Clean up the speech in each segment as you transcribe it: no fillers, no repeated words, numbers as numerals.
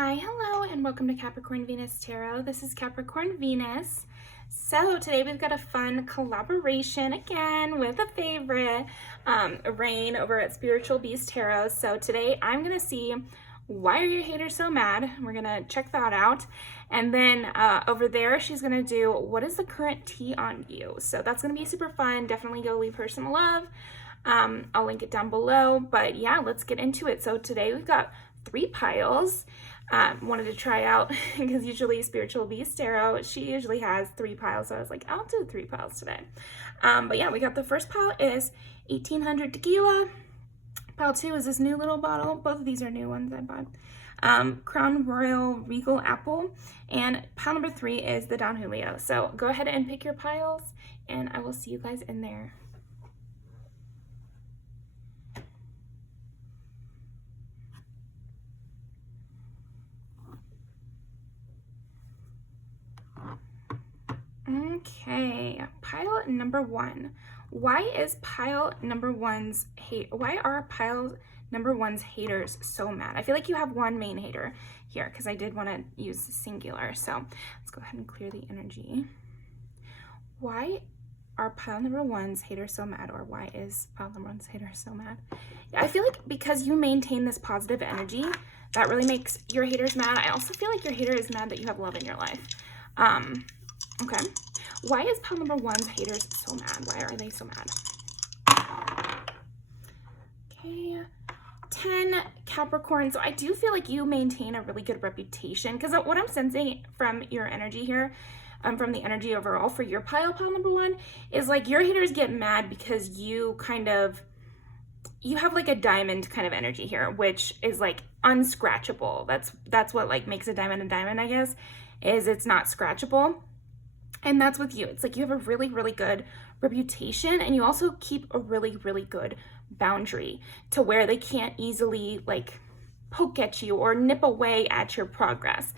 Hi, hello, and welcome to Capricorn Venus Tarot. This is Capricorn Venus. So today we've got a fun collaboration again with a favorite, Rain over at Spiritual Beast Tarot. So today I'm going to see why are your haters so mad? We're going to check that out. And then over there, she's going to do what is the current tea on you? So that's going to be super fun. Definitely go leave her some love. I'll link it down below. But yeah, let's get into it. So today we've got 3 piles. Wanted to try out because usually Spiritual Beast Tarot, she usually has 3 piles. So I was like, I'll do 3 piles today. But yeah, we got the first pile is 1800 tequila. Pile 2 is this new little bottle. Both of these are new ones I bought. Crown Royal Regal Apple. And pile number 3 is the Don Julio. So go ahead and pick your piles and I will see you guys in there. Okay, pile number 1. Why are pile number 1's haters so mad? I feel like you have one main hater here because I did want to use singular. So let's go ahead and clear the energy. Why are pile number 1's haters so mad, or why is pile number 1's hater so mad? Yeah, I feel like because you maintain this positive energy, that really makes your haters mad. I also feel like your hater is mad that you have love in your life. Okay. Why is pile number 1's haters so mad? Why are they so mad? Okay. 10 Capricorn. So I do feel like you maintain a really good reputation because what I'm sensing from your energy here, from the energy overall for your pile number 1, is like your haters get mad because you have like a diamond kind of energy here, which is like unscratchable. That's what like makes a diamond, I guess, is it's not scratchable. And that's with you. It's like you have a really, really good reputation, and you also keep a really, really good boundary to where they can't easily like poke at you or nip away at your progress,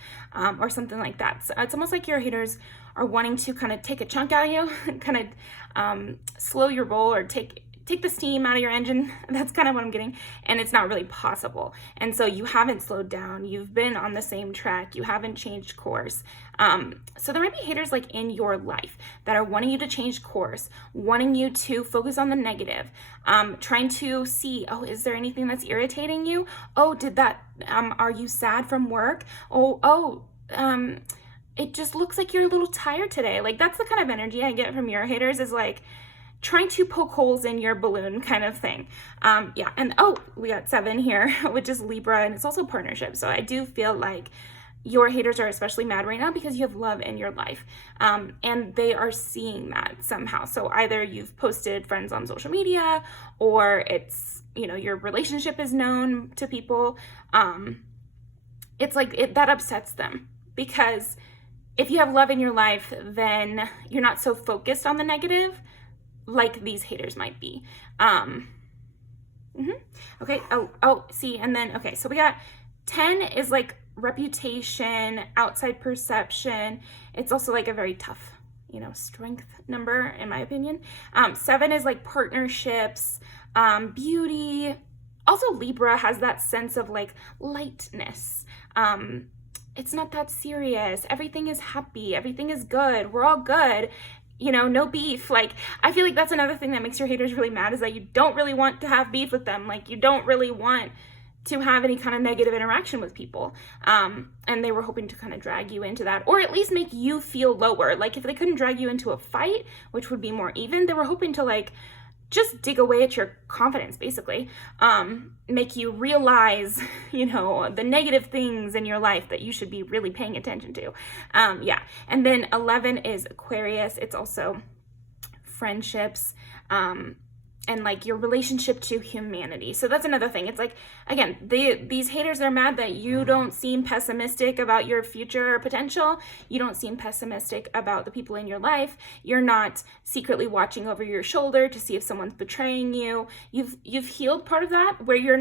or something like that. So it's almost like your haters are wanting to kind of take a chunk out of you, kind of slow your roll or take the steam out of your engine. That's kind of what I'm getting, and it's not really possible. And so you haven't slowed down. You've been on the same track. You haven't changed course. So there might be haters like in your life that are wanting you to change course, wanting you to focus on the negative, trying to see, oh, is there anything that's irritating you? Oh, are you sad from work? It just looks like you're a little tired today. Like that's the kind of energy I get from your haters, is like trying to poke holes in your balloon kind of thing. Yeah, and we got 7 here, which is Libra, and it's also partnership. So I do feel like your haters are especially mad right now because you have love in your life, and they are seeing that somehow. So either you've posted friends on social media, or it's, your relationship is known to people. It's like that upsets them, because if you have love in your life, then you're not so focused on the negative like these haters might be. Okay. See, and then, okay, so we got 10 is like reputation, outside perception. It's also like a very tough, strength number, in my opinion. 7 is like partnerships, beauty. Also, Libra has that sense of like lightness. It's not that serious. Everything is happy. Everything is good. We're all good. No beef. Like, I feel like that's another thing that makes your haters really mad, is that you don't really want to have beef with them. Like, you don't really want to have any kind of negative interaction with people. And they were hoping to kind of drag you into that, or at least make you feel lower. Like, if they couldn't drag you into a fight, which would be more even, they were hoping to like just dig away at your confidence, basically. Make you realize, the negative things in your life that you should be really paying attention to. Yeah. And then 11 is Aquarius. It's also friendships, and like your relationship to humanity. So that's another thing. It's like, again, these haters are mad that you don't seem pessimistic about your future potential. You don't seem pessimistic about the people in your life. You're not secretly watching over your shoulder to see if someone's betraying you. You've healed part of that, where you're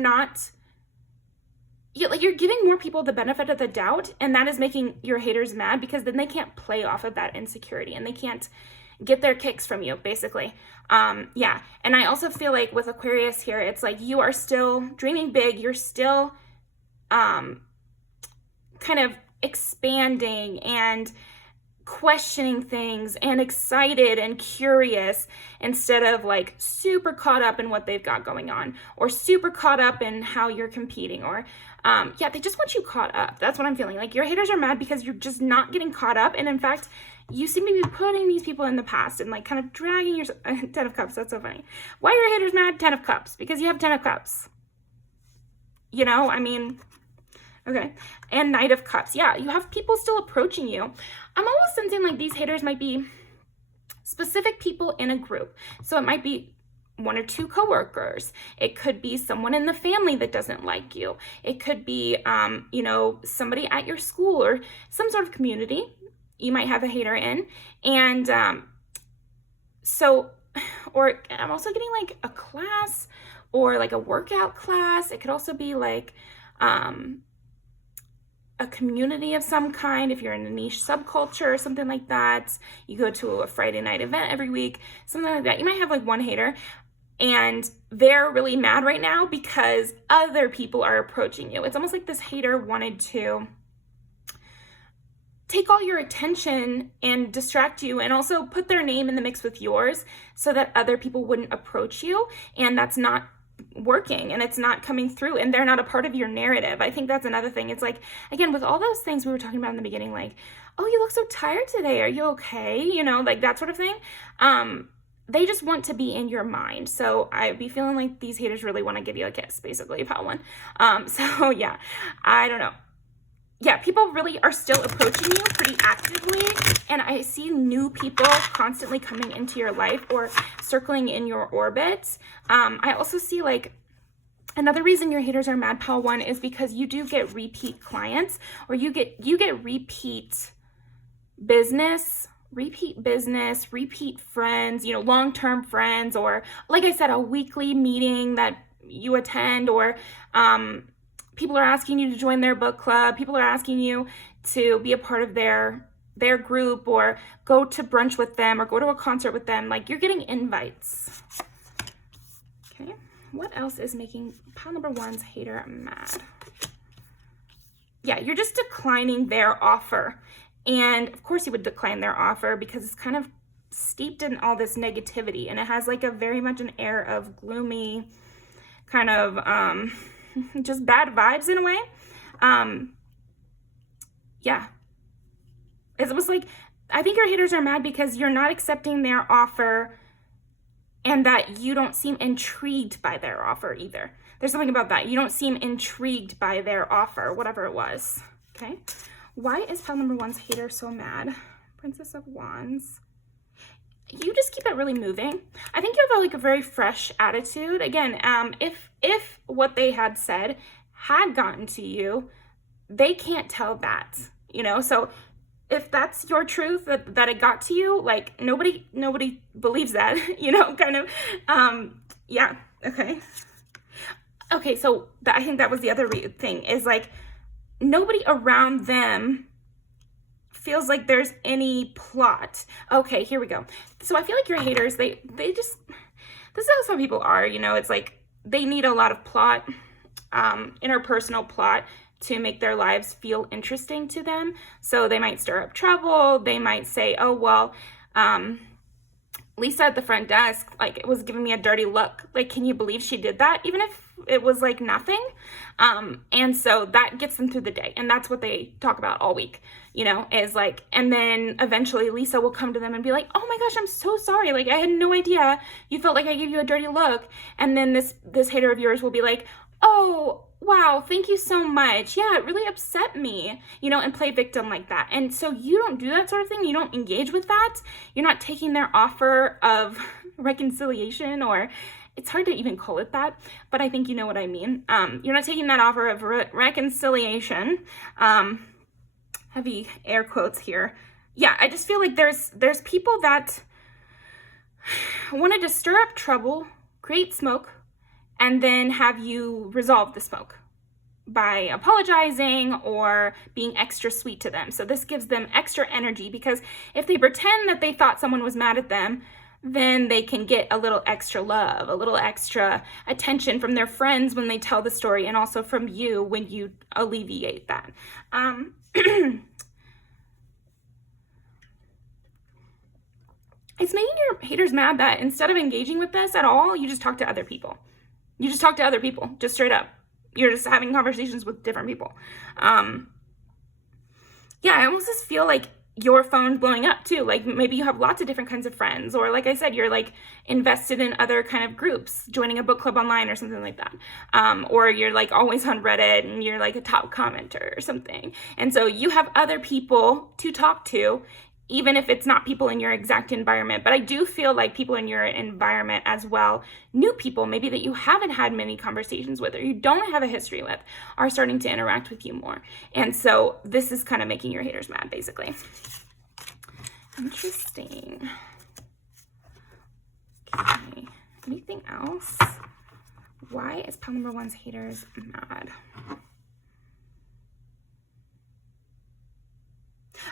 giving more people the benefit of the doubt, and that is making your haters mad, because then they can't play off of that insecurity and they can't get their kicks from you, basically. Yeah. And I also feel like with Aquarius here, it's like you are still dreaming big. You're still kind of expanding and questioning things and excited and curious, instead of like super caught up in what they've got going on, or super caught up in how you're competing, or yeah, they just want you caught up. That's what I'm feeling. Like your haters are mad because you're just not getting caught up, and in fact you seem to be putting these people in the past and like kind of dragging your 10 of cups. That's so funny. Why are your haters mad? 10 of cups, because you have 10 of cups, you know, I mean, okay. And Knight of Cups. Yeah, you have people still approaching you. I'm almost sensing like these haters might be specific people in a group. So it might be one or two coworkers. It could be someone in the family that doesn't like you. It could be, you know, somebody at your school or some sort of community you might have a hater in. And so, or I'm also getting like a class or like a workout class. It could also be like, a community of some kind, if you're in a niche subculture or something like that. You go to a Friday night event every week, something like that. You might have like one hater, and they're really mad right now because other people are approaching you. It's almost like this hater wanted to take all your attention and distract you, and also put their name in the mix with yours so that other people wouldn't approach you, and that's not working, and it's not coming through, and they're not a part of your narrative. I think that's another thing. It's like, again, with all those things we were talking about in the beginning, like, oh, you look so tired today, are you okay, you know, like that sort of thing. They just want to be in your mind. So I'd be feeling like these haters really want to give you a kiss, basically, pile one. So yeah, I don't know. Yeah, people really are still approaching you pretty actively, and I see new people constantly coming into your life or circling in your orbit. I also see like another reason your haters are mad, pile one, is because you do get repeat clients, or you get repeat business, repeat friends, you know, long-term friends, or like I said, a weekly meeting that you attend, or people are asking you to join their book club. People are asking you to be a part of their group, or go to brunch with them, or go to a concert with them. Like, you're getting invites. Okay, what else is making pile number one's hater mad? Yeah, you're just declining their offer. And of course you would decline their offer because it's kind of steeped in all this negativity, and it has like a very much an air of gloomy kind of just bad vibes in a way. Yeah, it's almost like, I think your haters are mad because you're not accepting their offer, and that you don't seem intrigued by their offer either. There's something about that. You don't seem intrigued by their offer, whatever it was. Okay, why is pile number one's hater so mad? Princess of Wands. You just keep it really moving. I think you have like a very fresh attitude. Again, if what they had said had gotten to you, they can't tell that, you know? So if that's your truth, that it got to you, like nobody believes that, you know, kind of, yeah, okay. Okay, so I think that was the other thing, is like nobody around them feels like there's any plot. Okay, here we go. So I feel like your haters, they just, this is how some people are, you know, it's like they need a lot of plot, interpersonal plot, to make their lives feel interesting to them. So they might stir up trouble. They might say, oh, well, Lisa at the front desk, like, it was giving me a dirty look. Like, can you believe she did that? Even if it was like nothing. And so that gets them through the day. And that's what they talk about all week, you know, is like, and then eventually Lisa will come to them and be like, oh my gosh, I'm so sorry. Like, I had no idea you felt like I gave you a dirty look. And then this hater of yours will be like, oh, wow, thank you so much. Yeah, it really upset me, you know, and play victim like that. And so you don't do that sort of thing. You don't engage with that. You're not taking their offer of reconciliation, or it's hard to even call it that, but I think you know what I mean. You're not taking that offer of reconciliation. Heavy air quotes here. Yeah, I just feel like there's people that wanted to stir up trouble, create smoke, and then have you resolve the smoke by apologizing or being extra sweet to them. So this gives them extra energy, because if they pretend that they thought someone was mad at them, then they can get a little extra love, a little extra attention from their friends when they tell the story, and also from you when you alleviate that. It's making your haters mad that instead of engaging with this at all, you just talk to other people. You just talk to other people, just straight up. You're just having conversations with different people. Yeah, I almost just feel like your phone's blowing up too. Like maybe you have lots of different kinds of friends, or like I said, you're like invested in other kind of groups, joining a book club online or something like that. Or you're like always on Reddit and you're like a top commenter or something. And so you have other people to talk to, even if it's not people in your exact environment. But I do feel like people in your environment as well, new people maybe that you haven't had many conversations with or you don't have a history with, are starting to interact with you more. And so this is kind of making your haters mad, basically. Interesting. Okay, anything else? Why is pile number one's haters mad?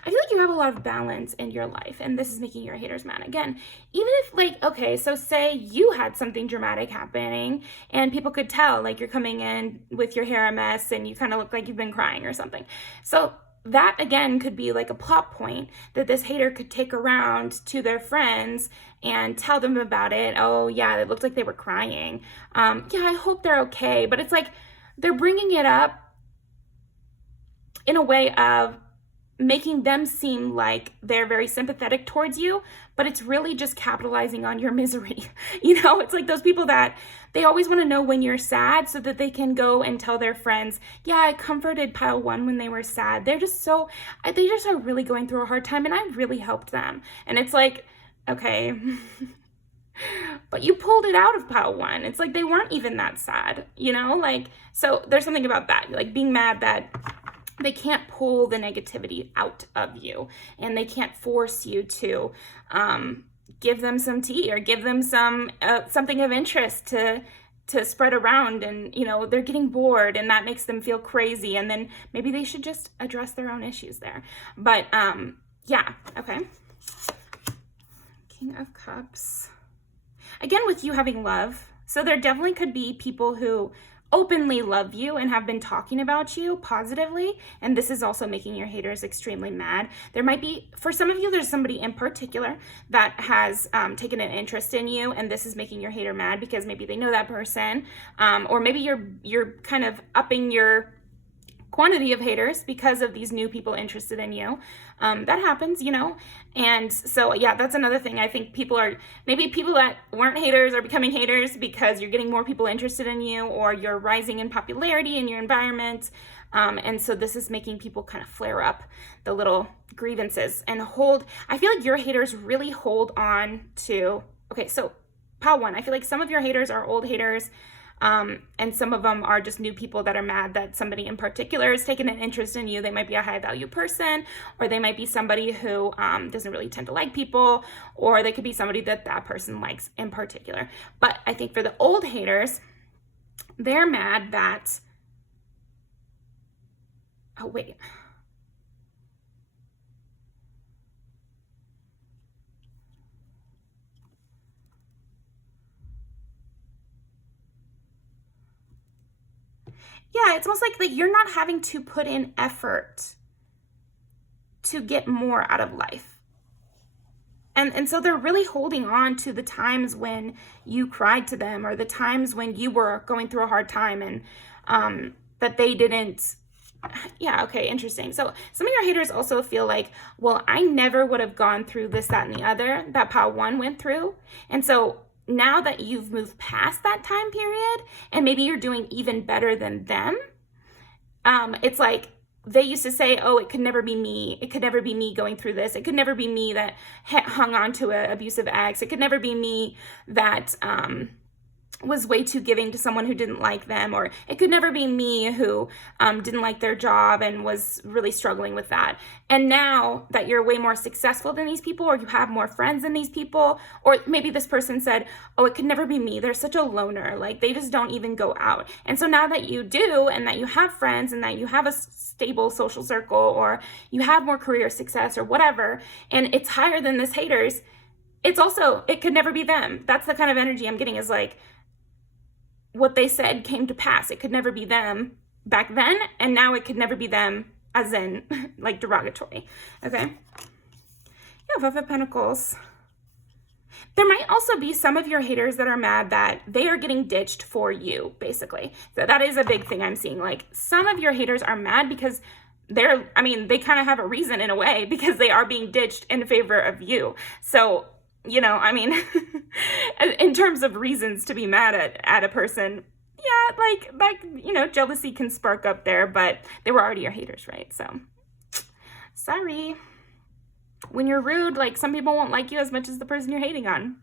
I feel like you have a lot of balance in your life, and this is making your haters mad. Again, even if like, okay, so say you had something dramatic happening and people could tell, like you're coming in with your hair a mess and you kind of look like you've been crying or something. So that again could be like a plot point that this hater could take around to their friends and tell them about it. Oh yeah, it looked like they were crying. Yeah, I hope they're okay. But it's like they're bringing it up in a way of making them seem like they're very sympathetic towards you, but it's really just capitalizing on your misery. You know, it's like those people that they always want to know when you're sad so that they can go and tell their friends, yeah, I comforted pile one when they were sad. They just are really going through a hard time and I really helped them. And it's like, okay, but you pulled it out of pile one. It's like they weren't even that sad, you know, like, so there's something about that, like being mad that they can't pull the negativity out of you, and they can't force you to give them some tea or give them some something of interest to spread around, and you know they're getting bored and that makes them feel crazy, and then maybe they should just address their own issues there. But yeah, okay. King of Cups. Again, with you having love, so there definitely could be people who openly love you and have been talking about you positively, and this is also making your haters extremely mad. There might be, for some of you, there's somebody in particular that has taken an interest in you, and this is making your hater mad because maybe they know that person, or maybe you're kind of upping your quantity of haters because of these new people interested in you. That happens, you know. And so yeah, that's another thing. I think maybe people that weren't haters are becoming haters because you're getting more people interested in you, or you're rising in popularity in your environment. And so this is making people kind of flare up the little grievances and I feel like your haters really hold on to, okay, so pile one, I feel like some of your haters are old haters. And some of them are just new people that are mad that somebody in particular has taken an interest in you. They might be a high value person, or they might be somebody who doesn't really tend to like people, or they could be somebody that person likes in particular. But I think for the old haters, they're mad that, oh wait, yeah, it's almost like you're not having to put in effort to get more out of life. And so they're really holding on to the times when you cried to them, or the times when you were going through a hard time, and that they didn't. Yeah, okay, interesting. So some of your haters also feel like, well, I never would have gone through this, that, and the other that pile one went through. And so now that you've moved past that time period and maybe you're doing even better than them, it's like they used to say, oh, it could never be me. It could never be me going through this. It could never be me that hung on to an abusive ex. It could never be me that was way too giving to someone who didn't like them, or it could never be me who didn't like their job and was really struggling with that. And now that you're way more successful than these people, or you have more friends than these people, or maybe this person said, oh, it could never be me. They're such a loner. Like they just don't even go out. And so now that you do, and that you have friends, and that you have a stable social circle, or you have more career success or whatever, and it's higher than this haters, it's also, it could never be them. That's the kind of energy I'm getting, is like what they said came to pass. It could never be them back then, and now it could never be them, as in like derogatory. Okay. Yeah, Five of Pentacles. There might also be some of your haters that are mad that they are getting ditched for you, basically. So that is a big thing I'm seeing. Like, some of your haters are mad because they're, I mean, they kind of have a reason in a way, because they are being ditched in favor of you. So, you know, I mean, in terms of reasons to be mad at a person, yeah, like, you know, jealousy can spark up there, but they were already your haters, right? So, sorry. When you're rude, like, some people won't like you as much as the person you're hating on,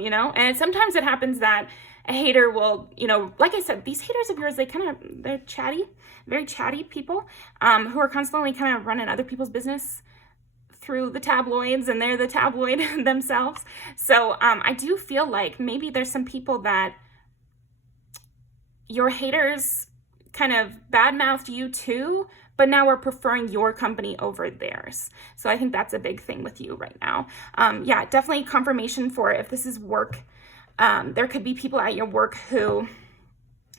you know? And sometimes it happens that a hater will, you know, like I said, these haters of yours, they're chatty, very chatty people, who are constantly kind of running other people's business through the tabloids, and they're the tabloid themselves. So I do feel like maybe there's some people that your haters kind of badmouthed you too, but now we're preferring your company over theirs. So I think that's a big thing with you right now. Yeah, definitely confirmation for if this is work. There could be people at your work who,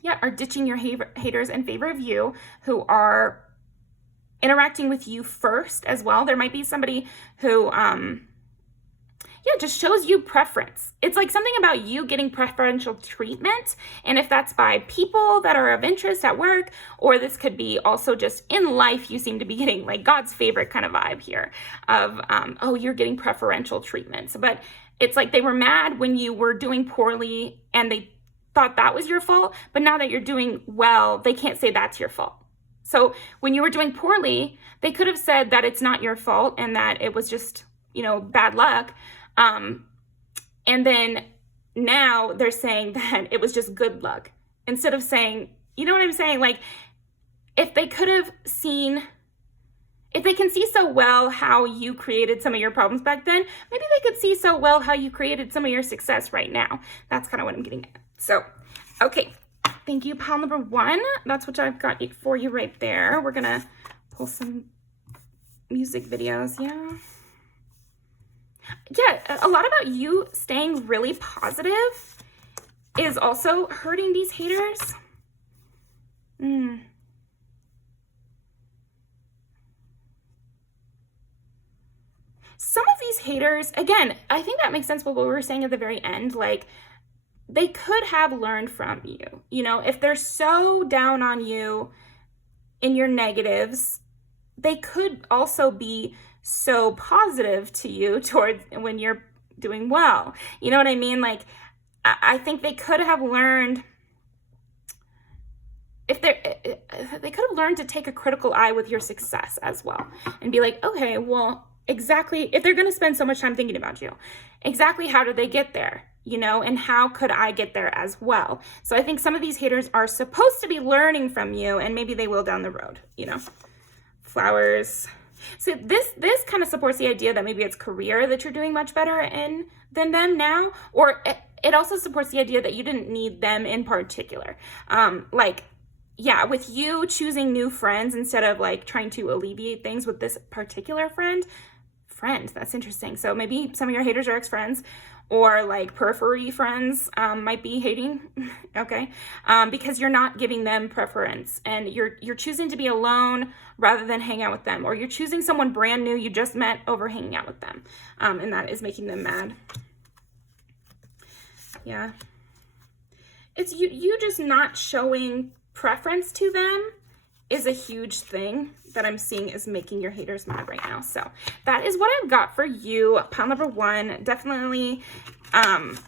yeah, are ditching your haters in favor of you, who are interacting with you first as well. There might be somebody who, yeah, just shows you preference. It's like something about you getting preferential treatment. And if that's by people that are of interest at work, or this could be also just in life, you seem to be getting like God's favorite kind of vibe here of, oh, you're getting preferential treatments. But it's like they were mad when you were doing poorly and they thought that was your fault. But now that you're doing well, they can't say that's your fault. So when you were doing poorly, they could have said that it's not your fault and that it was just, you know, bad luck. And then now they're saying that it was just good luck, instead of saying, you know what I'm saying? Like, if they could have seen, if they can see so well how you created some of your problems back then, maybe they could see so well how you created some of your success right now. That's kind of what I'm getting at. So, okay. Thank you, pile number 1. That's what I've got for you right there. We're going to pull some music videos. Yeah. Yeah, a lot about you staying really positive is also hurting these haters. Some of these haters, again, I think that makes sense with what we were saying at the very end. Like, they could have learned from you. You know, if they're so down on you in your negatives, they could also be so positive to you towards when you're doing well. You know what I mean? Like, I think they could have learned, they could have learned to take a critical eye with your success as well, and be like, okay, well, exactly, if they're going to spend so much time thinking about you, exactly how did they get there? You know, and how could I get there as well? So I think some of these haters are supposed to be learning from you, and maybe they will down the road, you know. Flowers. So this kind of supports the idea that maybe it's career that you're doing much better in than them now, or it also supports the idea that you didn't need them in particular. Like, yeah, with you choosing new friends instead of like trying to alleviate things with this particular friend, that's interesting. So maybe some of your haters are ex-friends, or like periphery friends might be hating, okay? Because you're not giving them preference, and you're choosing to be alone rather than hang out with them, or you're choosing someone brand new you just met over hanging out with them, and that is making them mad. Yeah. It's you just not showing preference to them is a huge thing that I'm seeing is making your haters mad right now. So that is what I've got for you. Pile number 1, definitely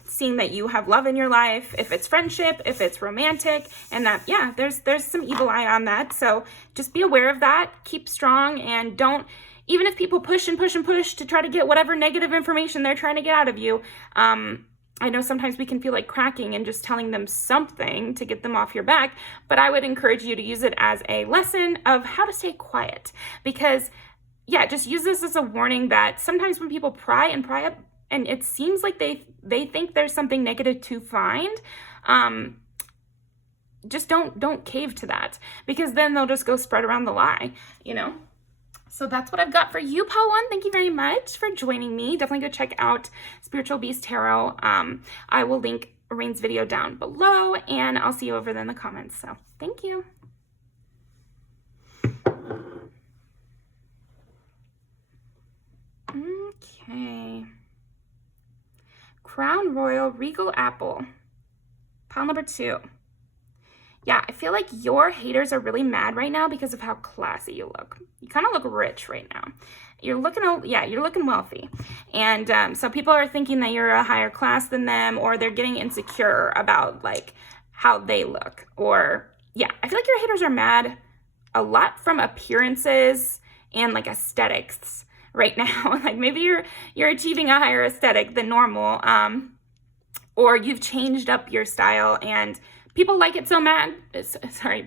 seeing that you have love in your life, if it's friendship, if it's romantic, and that, yeah, there's some evil eye on that. So just be aware of that, keep strong, and don't, even if people push and push and push to try to get whatever negative information they're trying to get out of you, I know sometimes we can feel like cracking and just telling them something to get them off your back, but I would encourage you to use it as a lesson of how to stay quiet, because, yeah, just use this as a warning that sometimes when people pry up and it seems like they think there's something negative to find, just don't cave to that, because then they'll just go spread around the lie, you know? So that's what I've got for you, Pile 1. Thank you very much for joining me. Definitely go check out Spiritual Beast Tarot. I will link Rain's video down below, and I'll see you over there in the comments. So thank you. Okay. Crown Royal Regal Apple. Pile number 2. Yeah, I feel like your haters are really mad right now because of how classy you look. You kind of look rich right now. You're looking, yeah, you're looking wealthy. And so people are thinking that you're a higher class than them, or they're getting insecure about like how they look. Or yeah, I feel like your haters are mad a lot from appearances and like aesthetics right now. Like maybe you're achieving a higher aesthetic than normal, or you've changed up your style and people like it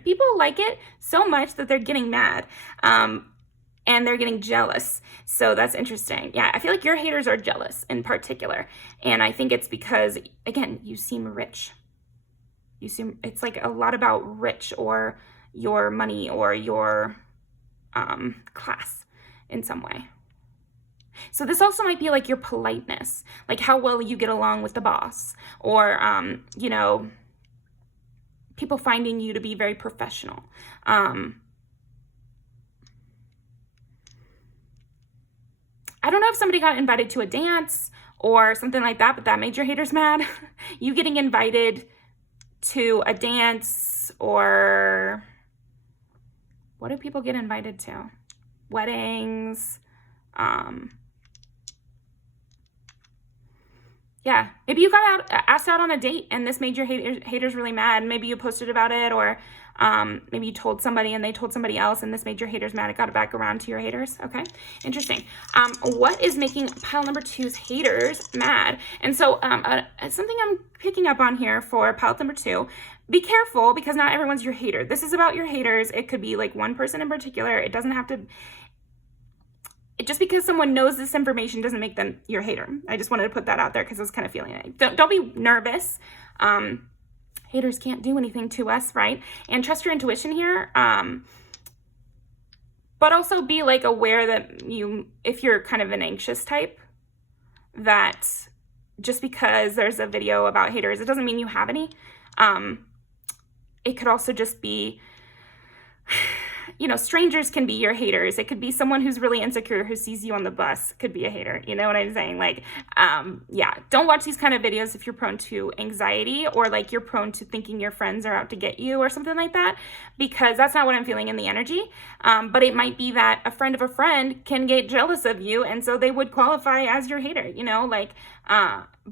people like it so much that they're getting mad, and they're getting jealous. So that's interesting. Yeah, I feel like your haters are jealous in particular. And I think it's because, again, you seem rich. It's like a lot about rich or your money or your class in some way. So this also might be like your politeness, like how well you get along with the boss, or, you know, people finding you to be very professional. I don't know if somebody got invited to a dance or something like that, but that made your haters mad. You getting invited to a dance, or what do people get invited to? Weddings. Yeah, maybe you got asked out on a date and this made your haters really mad. Maybe you posted about it, or maybe you told somebody and they told somebody else and this made your haters mad. It got it back around to your haters. Okay, interesting. What is making pile number 2's haters mad? And so something I'm picking up on here for pile number 2, be careful because not everyone's your hater. This is about your haters. It could be like one person in particular. It doesn't have to... Just because someone knows this information doesn't make them your hater. I just wanted to put that out there because I was kind of feeling it. Don't be nervous. Haters can't do anything to us, right? And trust your intuition here. But also be like aware that if you're kind of an anxious type, that just because there's a video about haters, it doesn't mean you have any. It could also just be... You know, strangers can be your haters. It could be someone who's really insecure who sees you on the bus could be a hater. You know what I'm saying? Like, yeah, don't watch these kind of videos if you're prone to anxiety, or like you're prone to thinking your friends are out to get you or something like that, because that's not what I'm feeling in the energy. But it might be that a friend of a friend can get jealous of you, and so they would qualify as your hater, you know, like,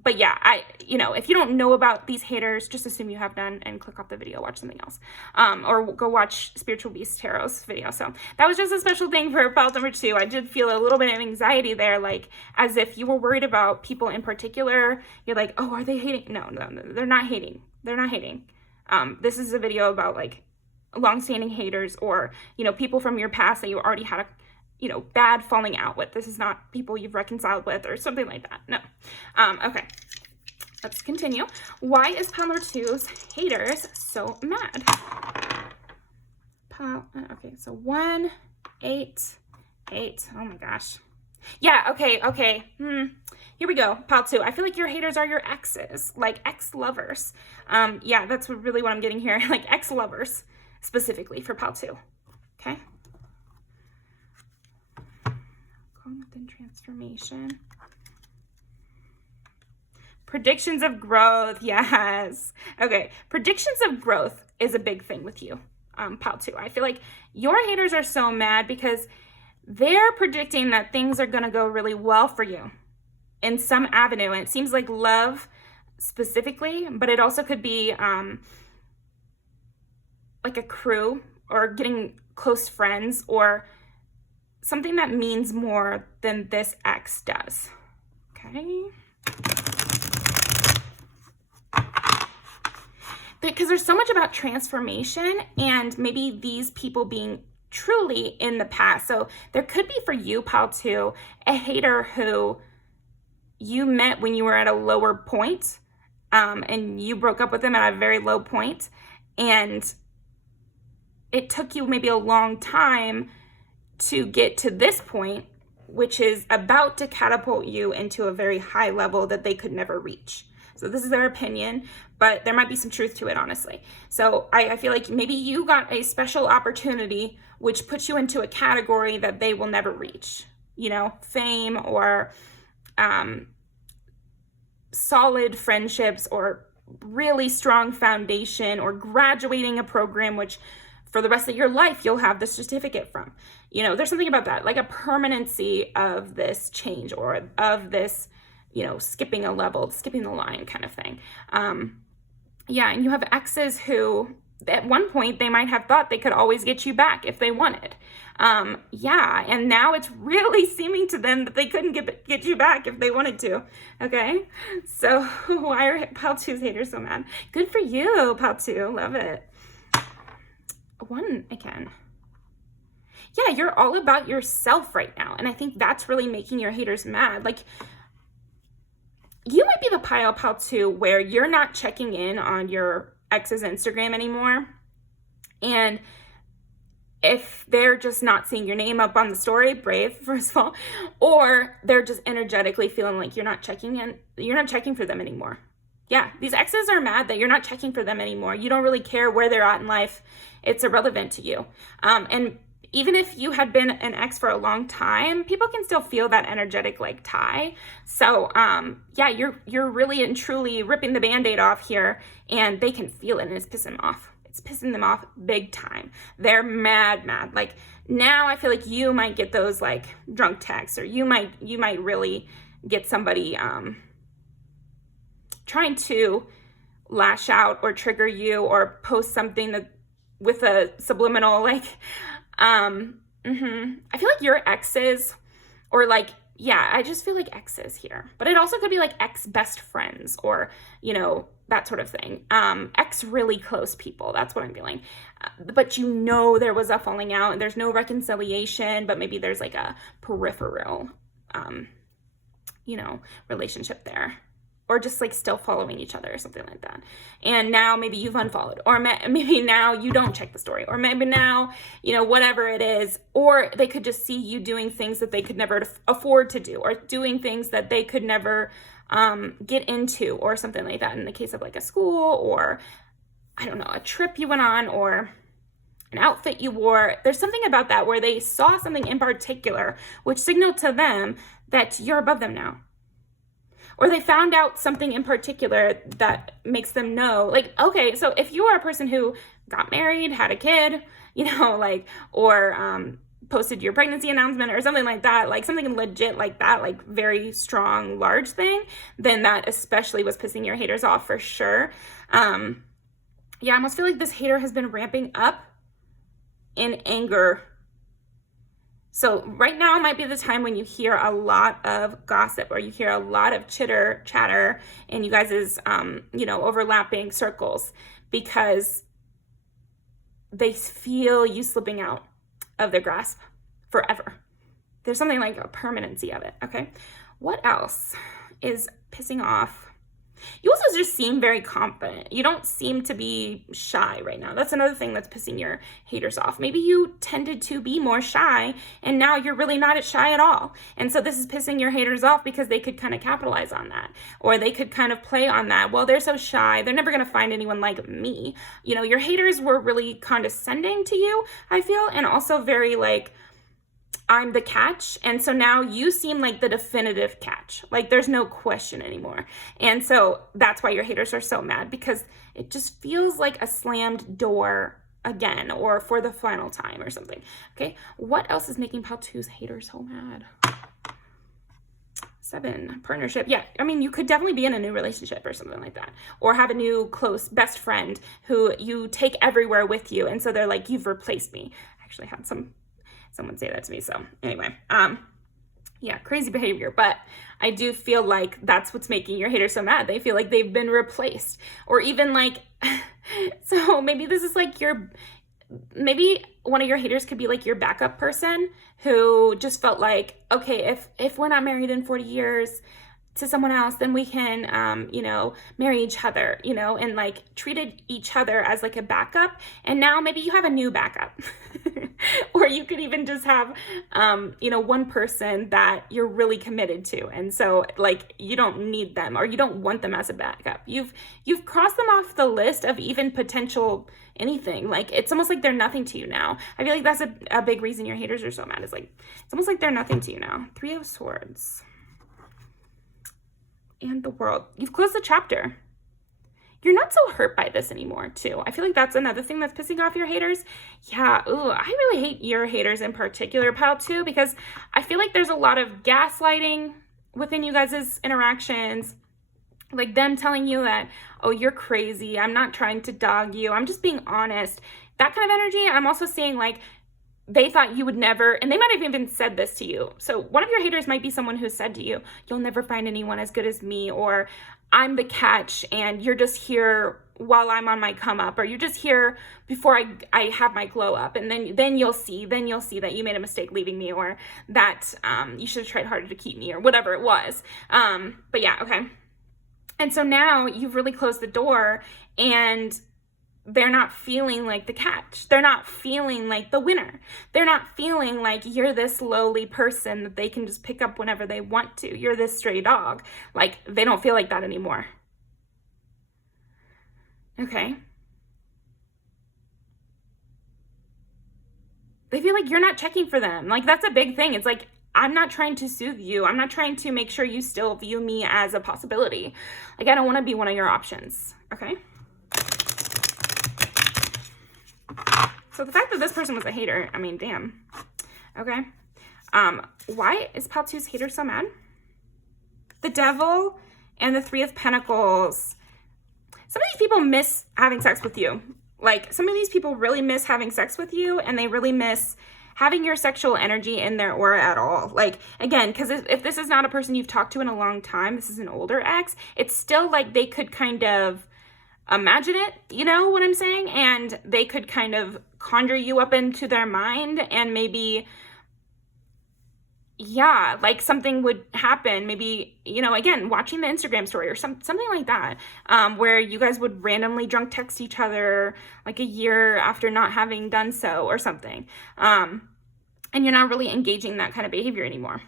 but yeah, you know, if you don't know about these haters, just assume you have none and click off the video, watch something else, or go watch Spiritual Beast Tarot's video. So that was just a special thing for pile number 2. I did feel a little bit of anxiety there, like as if you were worried about people in particular. You're like, oh, are they hating? No, they're not hating. They're not hating. This is a video about like long-standing haters, or, you know, people from your past that you already had a, you know, bad falling out with. This is not people you've reconciled with or something like that. No. Okay. Let's continue. Why is pile number 2's haters so mad? Okay, so 1, 8, 8. Oh my gosh. Yeah, okay. Here we go. Pile 2. I feel like your haters are your exes, like ex-lovers. Yeah, that's really what I'm getting here. Like ex-lovers, specifically for pile 2. Okay. Within transformation. Predictions of growth. Yes. Okay. Predictions of growth is a big thing with you, pile 2. I feel like your haters are so mad because they're predicting that things are going to go really well for you in some avenue. And it seems like love specifically, but it also could be like a crew, or getting close friends, or something that means more than this ex does. Okay. Because there's so much about transformation and maybe these people being truly in the past. So there could be for you, pile 2, a hater who you met when you were at a lower point, and you broke up with them at a very low point, and it took you maybe a long time to get to this point, which is about to catapult you into a very high level that they could never reach. So this is their opinion, but there might be some truth to it, honestly. So I feel like maybe you got a special opportunity which puts you into a category that they will never reach, you know, fame or solid friendships or really strong foundation or graduating a program which for the rest of your life you'll have the certificate from. You know, there's something about that, like a permanency of this change or of this, you know, skipping a level, skipping the line kind of thing. Yeah, and you have exes who at one point they might have thought they could always get you back if they wanted. Yeah, and now it's really seeming to them that they couldn't get you back if they wanted to, okay? So why are Pile 2's haters so mad? Good for you, Pile 2, love it. 1 again. Yeah, you're all about yourself right now, and I think that's really making your haters mad. Like, you might be the Pile 2 where you're not checking in on your ex's Instagram anymore, and if they're just not seeing your name up on the story, brave, first of all, or they're just energetically feeling like you're not checking for them anymore. Yeah, these exes are mad that you're not checking for them anymore. You don't really care where they're at in life. It's irrelevant to you. And even if you had been an ex for a long time, people can still feel that energetic like tie. So yeah, you're really and truly ripping the Band-Aid off here, and they can feel it, and it's pissing them off. It's pissing them off big time. They're mad. Like now I feel like you might get those like drunk texts, or you might really get somebody trying to lash out or trigger you or post something that with a subliminal like I feel like your exes, or like, yeah, I just feel like exes here, but it also could be like ex best friends, or, you know, that sort of thing. Ex really close people, that's what I'm feeling. But you know there was a falling out and there's no reconciliation, but maybe there's like a peripheral, you know, relationship there. Or just like still following each other or something like that. And now maybe you've unfollowed, or maybe now you don't check the story, or maybe now, you know, whatever it is, or they could just see you doing things that they could never afford to do, or doing things that they could never get into, or something like that. In the case of like a school, or I don't know, a trip you went on, or an outfit you wore. There's something about that where they saw something in particular, which signaled to them that you're above them now. Or they found out something in particular that makes them know, like, okay, so if you are a person who got married, had a kid, you know, like, or posted your pregnancy announcement or something like that, like something legit like that, like very strong, large thing, then that especially was pissing your haters off for sure. Yeah, I almost feel like this hater has been ramping up in anger. So right now might be the time when you hear a lot of gossip, or you hear a lot of chatter in you guys' you know, overlapping circles, because they feel you slipping out of their grasp forever. There's something like a permanency of it, okay? What else is pissing off? You also just seem very confident. You don't seem to be shy right now. That's another thing that's pissing your haters off. Maybe you tended to be more shy, and now you're really not shy at all. And so this is pissing your haters off because they could kind of capitalize on that, or they could kind of play on that. Well, they're so shy, they're never going to find anyone like me. You know, your haters were really condescending to you, I feel, and also very like, I'm the catch. And so now you seem like the definitive catch. Like there's no question anymore. And so that's why your haters are so mad, because it just feels like a slammed door again, or for the final time or something. Okay. What else is making Pile 2's haters so mad? 7, partnership. Yeah. I mean, you could definitely be in a new relationship or something like that, or have a new close best friend who you take everywhere with you. And so they're like, you've replaced me. I actually had someone say that to me. So anyway, yeah, crazy behavior, but I do feel like that's what's making your haters so mad. They feel like they've been replaced, or even like, so maybe this is like maybe one of your haters could be like your backup person who just felt like, okay, if we're not married in 40 years, to someone else, then we can, you know, marry each other, you know, and like treated each other as like a backup. And now maybe you have a new backup. Or you could even just have, you know, one person that you're really committed to. And so like, you don't need them or you don't want them as a backup. You've crossed them off the list of even potential anything. Like, it's almost like they're nothing to you now. I feel like that's a big reason your haters are so mad. It's like, it's almost like they're nothing to you now. 3 of Swords. And the World. You've closed the chapter. You're not so hurt by this anymore, too. I feel like that's another thing that's pissing off your haters. Yeah, ooh, I really hate your haters in particular, pile, too, because I feel like there's a lot of gaslighting within you guys' interactions. Like them telling you that, oh, you're crazy. I'm not trying to dog you. I'm just being honest. That kind of energy. I'm also seeing like, they thought you would never, and they might have even said this to you. So one of your haters might be someone who said to you, you'll never find anyone as good as me, or I'm the catch and you're just here while I'm on my come up, or you're just here before I have my glow up. And then you'll see that you made a mistake leaving me, or that you should have tried harder to keep me, or whatever it was. But yeah, okay. And so now you've really closed the door, and they're not feeling like the catch. They're not feeling like the winner. They're not feeling like you're this lowly person that they can just pick up whenever they want to. You're this stray dog. Like, they don't feel like that anymore. Okay. They feel like you're not checking for them. Like, that's a big thing. It's like, I'm not trying to soothe you. I'm not trying to make sure you still view me as a possibility. Like, I don't want to be one of your options. Okay. So the fact that this person was a hater, I mean, damn. Okay. Why is pile 2's hater so mad? The Devil and the 3 of Pentacles. Some of these people miss having sex with you. Like, some of these people really miss having sex with you, and they really miss having your sexual energy in their aura at all. Like, again, because if this is not a person you've talked to in a long time, this is an older ex, it's still like they could kind of imagine it, you know what I'm saying? And they could kind of conjure you up into their mind, and maybe, yeah, like something would happen. Maybe, you know, again, watching the Instagram story or something like that, where you guys would randomly drunk text each other like a year after not having done so or something. And you're not really engaging that kind of behavior anymore.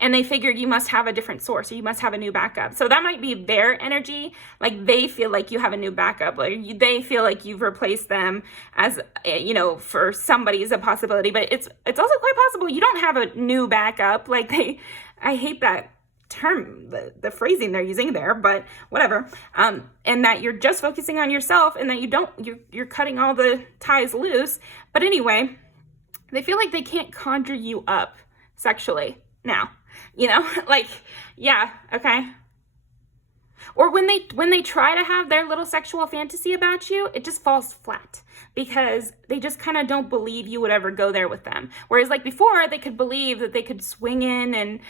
And they figured you must have a different source, or you must have a new backup. So that might be their energy. Like, they feel like you have a new backup. Like, they feel like you've replaced them as, you know, for somebody is a possibility. But it's also quite possible you don't have a new backup. Like, I hate that term, the phrasing they're using there, but whatever. And that you're just focusing on yourself, and that you're cutting all the ties loose. But anyway, they feel like they can't conjure you up sexually now, you know, like, yeah, okay. Or when they try to have their little sexual fantasy about you, it just falls flat because they just kind of don't believe you would ever go there with them. Whereas like before, they could believe that they could swing in and,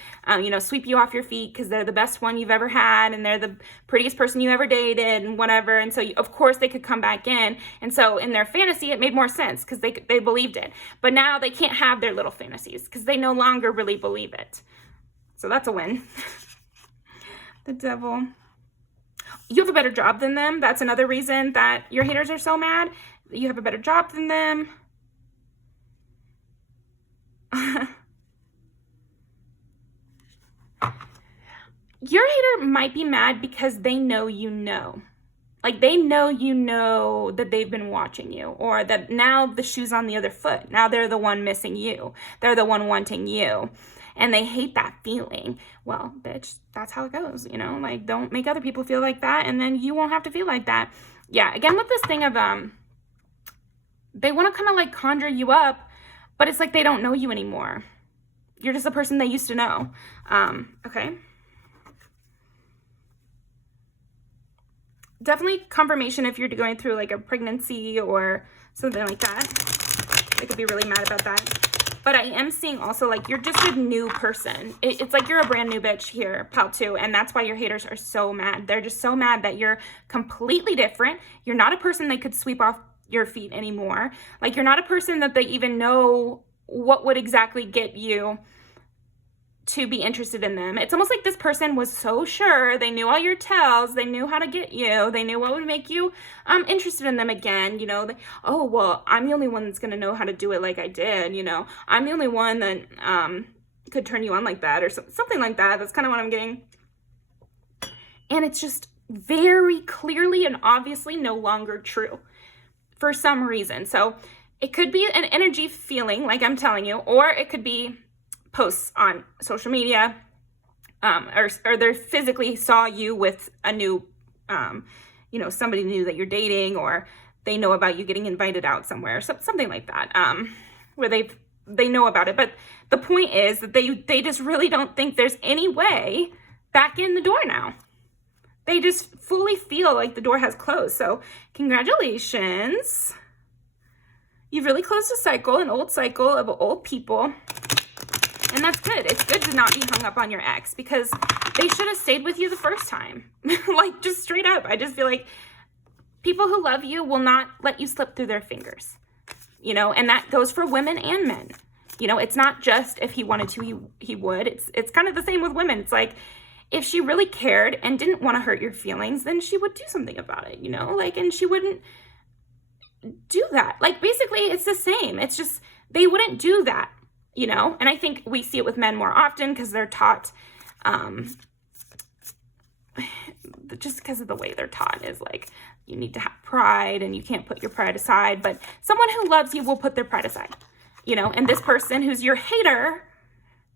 you know, sweep you off your feet because they're the best one you've ever had and they're the prettiest person you ever dated and whatever. And so of course they could come back in. And so in their fantasy, it made more sense because they believed it. But now they can't have their little fantasies because they no longer really believe it. So that's a win. The Devil. You have a better job than them. That's another reason that your haters are so mad. You have a better job than them. Your hater might be mad because they know you know. Like, they know you know that they've been watching you, or that now the shoe's on the other foot. Now they're the one missing you. They're the one wanting you. And they hate that feeling. Well, bitch, that's how it goes, you know? Like, don't make other people feel like that, and then you won't have to feel like that. Yeah, again, with this thing of, they want to kind of, like, conjure you up, but it's like they don't know you anymore. You're just the person they used to know. Okay. Definitely confirmation if you're going through, like, a pregnancy or something like that. They could be really mad about that. But I am seeing also, like, you're just a new person. It's like you're a brand new bitch here, pile 2, and that's why your haters are so mad. They're just so mad that you're completely different. You're not a person they could sweep off your feet anymore. Like, you're not a person that they even know what would exactly get you to be interested in them. It's almost like this person was so sure, they knew all your tells, they knew how to get you, they knew what would make you interested in them again, you know. Oh, well, I'm the only one that's gonna know how to do it like I did, you know. I'm the only one that could turn you on like that, or something like that. That's kind of what I'm getting. And it's just very clearly and obviously no longer true for some reason. So it could be an energy feeling, like I'm telling you, or it could be posts on social media, or they physically saw you with a new, you know, somebody new that you're dating, or they know about you getting invited out somewhere, something like that, where they know about it. But the point is that they just really don't think there's any way back in the door now. They just fully feel like the door has closed. So congratulations. You've really closed a cycle, an old cycle of old people. And that's good. It's good to not be hung up on your ex, because they should have stayed with you the first time. Like, just straight up. I just feel like people who love you will not let you slip through their fingers, you know, and that goes for women and men. You know, it's not just if he wanted to, he would. It's kind of the same with women. It's like, if she really cared and didn't want to hurt your feelings, then she would do something about it, you know, like, and she wouldn't do that. Like, basically, it's the same. It's just, they wouldn't do that. You know, and I think we see it with men more often because they're taught, just because of the way they're taught is like, you need to have pride and you can't put your pride aside. But someone who loves you will put their pride aside, you know, and this person who's your hater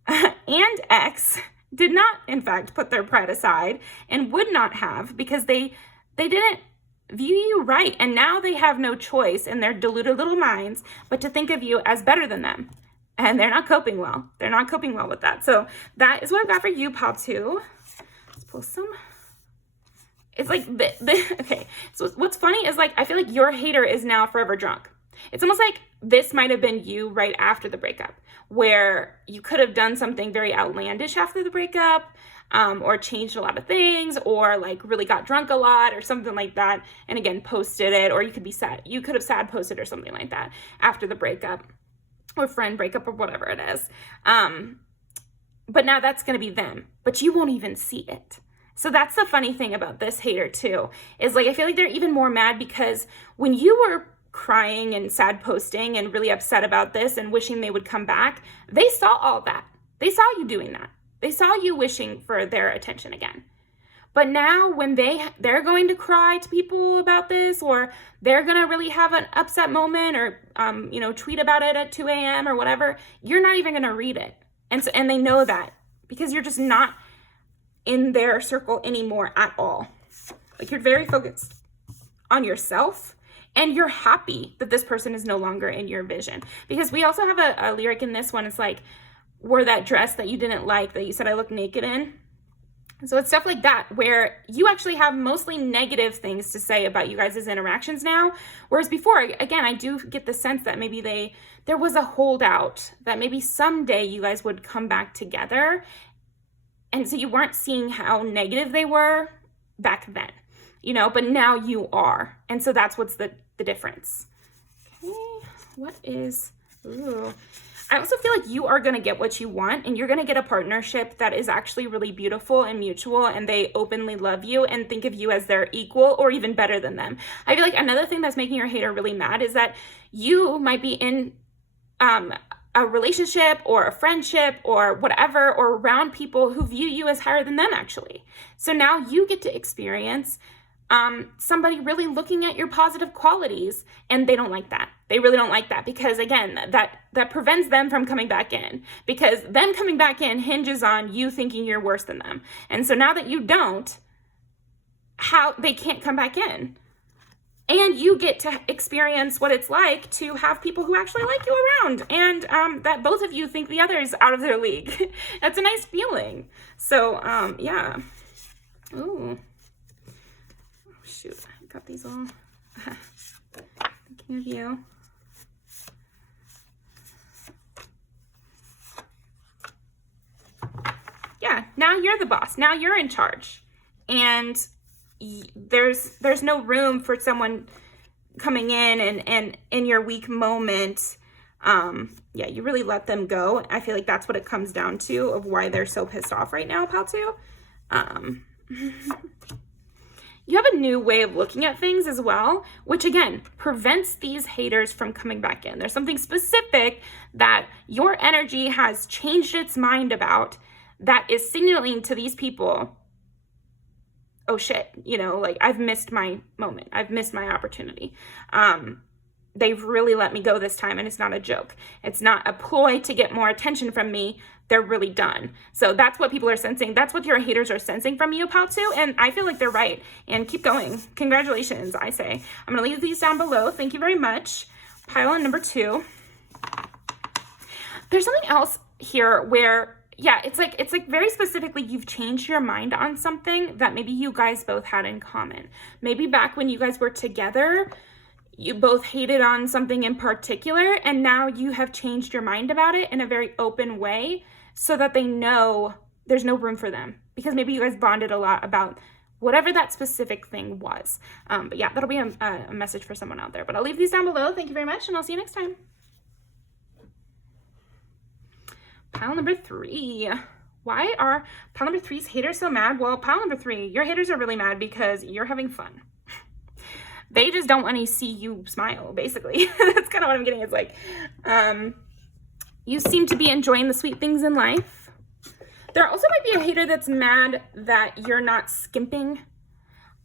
and ex did not, in fact, put their pride aside and would not have, because they didn't view you right. And now they have no choice in their deluded little minds but to think of you as better than them. And they're not coping well. They're not coping well with that. So that is what I've got for you, pile 2. Let's pull some. It's like, okay. So what's funny is, like, I feel like your hater is now forever drunk. It's almost like this might have been you right after the breakup, where you could have done something very outlandish after the breakup, or changed a lot of things, or like really got drunk a lot or something like that. And again, posted it, or you could be sad. You could have sad posted or something like that after the breakup, or friend breakup, or whatever it is. But now that's going to be them, but you won't even see it. So that's the funny thing about this hater too, is like, I feel like they're even more mad because when you were crying and sad posting and really upset about this and wishing they would come back, they saw all that. They saw you doing that. They saw you wishing for their attention again. But now when they're going to cry to people about this, or they're going to really have an upset moment, or, you know, tweet about it at 2 a.m. or whatever, you're not even going to read it. And they know that because you're just not in their circle anymore at all. Like, you're very focused on yourself, and you're happy that this person is no longer in your vision. Because we also have a lyric in this one. It's like, wore that dress that you didn't like, that you said I look naked in. So it's stuff like that, where you actually have mostly negative things to say about you guys' interactions now. Whereas before, again, I do get the sense that maybe there was a holdout, that maybe someday you guys would come back together. And so you weren't seeing how negative they were back then, you know, but now you are. And so that's what's the difference. Okay, what is, ooh. I also feel like you are going to get what you want, and you're going to get a partnership that is actually really beautiful and mutual, and they openly love you and think of you as their equal or even better than them. I feel like another thing that's making your hater really mad is that you might be in a relationship or a friendship or whatever, or around people who view you as higher than them actually. So now you get to experience somebody really looking at your positive qualities, and they don't like that. They really don't like that, because again, that prevents them from coming back in, because them coming back in hinges on you thinking you're worse than them. And so now that you don't, how they can't come back in. And you get to experience what it's like to have people who actually like you around, and that both of you think the other is out of their league. That's a nice feeling. So, yeah. Ooh. Oh, shoot. I got these all. Thinking of you. Yeah, now you're the boss. Now you're in charge. And there's no room for someone coming in and in your weak moment Yeah, you really let them go. I feel like that's what it comes down to of why they're so pissed off right now, pal two. You have a new way of looking at things as well, which again prevents these haters from coming back in. There's something specific that your energy has changed its mind about that is signaling to these people, oh shit, you know, like I've missed my moment. I've missed my opportunity. They've really let me go this time, and it's not a joke. It's not a ploy to get more attention from me. They're really done. So that's what people are sensing. That's what your haters are sensing from you, pal two. And I feel like they're right. And keep going. Congratulations, I say. I'm going to leave these down below. Thank you very much. Pile on number 2. There's something else here where, yeah, it's like very specifically you've changed your mind on something that maybe you guys both had in common. Maybe back when you guys were together, you both hated on something in particular, and now you have changed your mind about it in a very open way so that they know there's no room for them, because maybe you guys bonded a lot about whatever that specific thing was. But yeah, that'll be a message for someone out there. But I'll leave these down below. Thank you very much, and I'll see you next time. Pile number 3. Why are pile number 3's haters so mad? Well, pile number 3, your haters are really mad because you're having fun. They just don't want to see you smile, basically. That's kind of what I'm getting. It's like, you seem to be enjoying the sweet things in life. There also might be a hater that's mad that you're not skimping.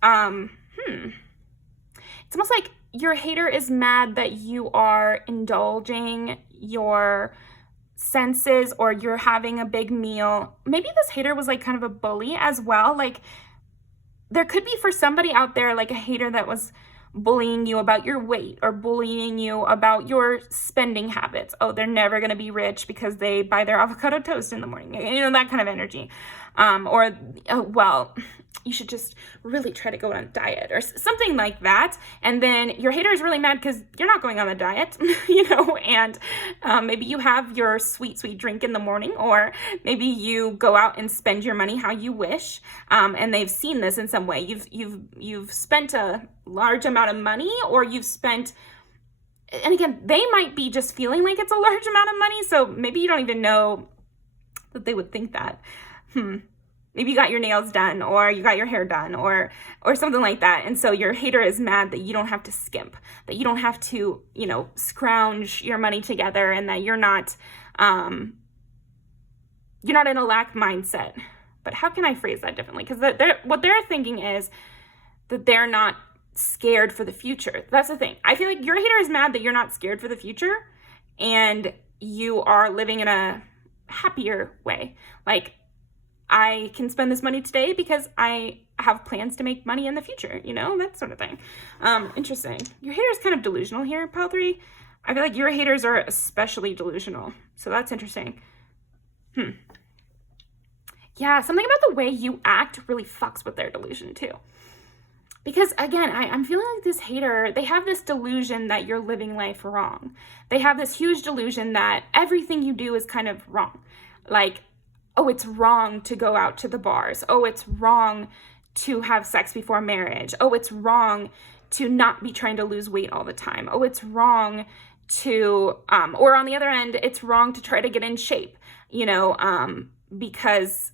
It's almost like your hater is mad that you are indulging your senses, or you're having a big meal. Maybe this hater was like kind of a bully as well. Like, there could be for somebody out there like a hater that was bullying you about your weight, or bullying you about your spending habits. Oh, they're never going to be rich because they buy their avocado toast in the morning. You know, that kind of energy. Or, well, you should just really try to go on a diet, or something like that. And then your hater is really mad because you're not going on the diet, you know, and maybe you have your sweet, sweet drink in the morning, or maybe you go out and spend your money how you wish. And they've seen this in some way. You've spent a large amount of money, or you've spent, and again, they might be just feeling like it's a large amount of money. So maybe you don't even know that they would think that. Maybe you got your nails done, or you got your hair done, or something like that. And so your hater is mad that you don't have to skimp, that you don't have to, you know, scrounge your money together, and that you're not in a lack mindset. But how can I phrase that differently? Because what they're thinking is that they're not scared for the future. That's the thing. I feel like your hater is mad that you're not scared for the future, and you are living in a happier way. Like, I can spend this money today because I have plans to make money in the future, you know, that sort of thing. Interesting. Your hater is kind of delusional here, pile 3. I feel like your haters are especially delusional. So that's interesting. Yeah, something about the way you act really fucks with their delusion too. Because again, I'm feeling like this hater, they have this delusion that you're living life wrong. They have this huge delusion that everything you do is kind of wrong. Like, oh, it's wrong to go out to the bars. Oh, it's wrong to have sex before marriage. Oh, it's wrong to not be trying to lose weight all the time. Oh, it's wrong to, or on the other end, it's wrong to try to get in shape, you know, because